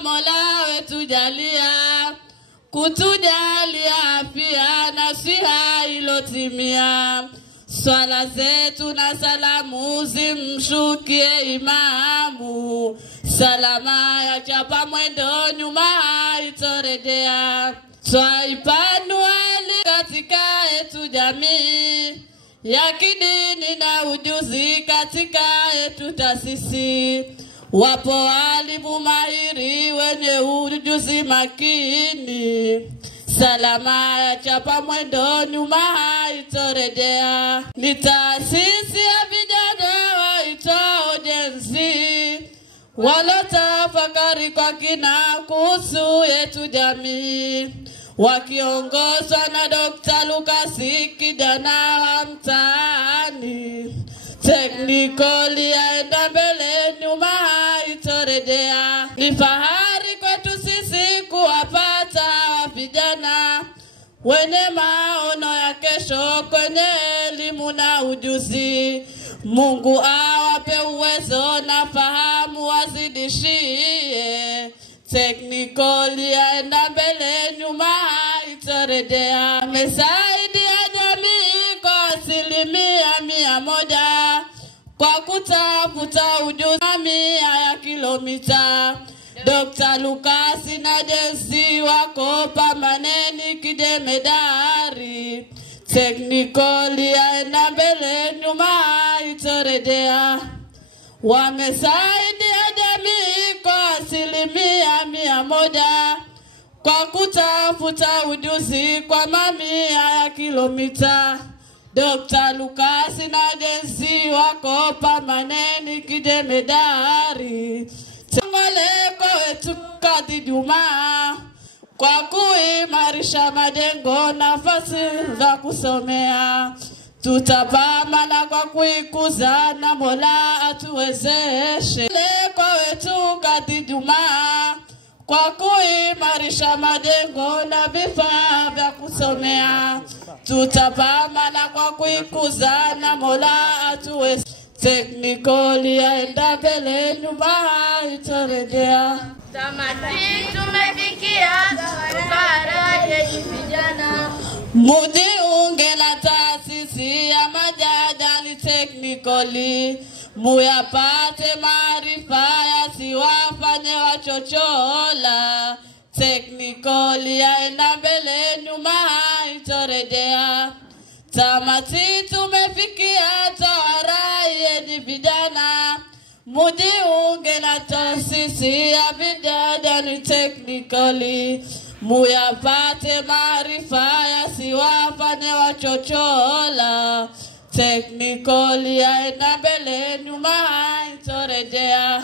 Mola wetu jalia, kutujalia pia na siha ilotimia. Swala zetu na salamu zimshukie imamu, salama ya chapa mwendo nyuma itorejea. Twaipanua katika yetu jamii ya kidini na ujuzi katika yetu taasisi. Wapo walimu mahiri wenye ujuzi makini, salama ya chapa mwendo nyuma itorejea. Ni taasisi ya vijana waitao Gen Z, walotafakari kwa kina kuhusu yetu jamii, wakiongozwa na Dr. Lucas, kijana wa mtaani. Technically yaenda mbele nyuma itorejea. Ni fahari kwetu sisi kuwapata vijana wenye maono ya kesho kwenye elimu na ujuzi. Mungu awape uwezo na fahamu wazidishie. Technically yaenda mbele nyuma itorejea. Amesaidia jamii kwa 100% kwa kutafuta ujuzi 100 ya kilomita. Dr. Lucas na Gen Z wako pamaneni kidemedari. Technically yaenda mbele nyuma itorejea. Wamesaidia jamii kwa 100% kwa kutafuta ujuzi kwa 100 ya kilomita. Dr. Lucas na Gen Z wako pamaneni kidemedari. Tangoleko wetu kati Jumaa kwa kuimarisha majengo nafasi za kusomea. Tutapambana kwa kuikuza na Mola atuwezeshe. Leko wetu kati Jumaa kwa kuimarisha majengo na vifaa vya kusomea. Tutapambana kwa kuikuza na Mola atuwezeshe. Technically yaenda mbele nyuma itorejea. Tamati tumefikia faraja vijana. Mujiunge na taasisi ya Majadali Technically, muyapate maarifa yasiwafanye wachochola. Technically yaenda mbele nyuma itorejea. Tamati tumefikia tawarai edi vijana, mujiunge na taasisi ya Majadali Technically, muyapate maarifa yasiwafanye wachochola. Technically yaenda mbele nyuma itorejea.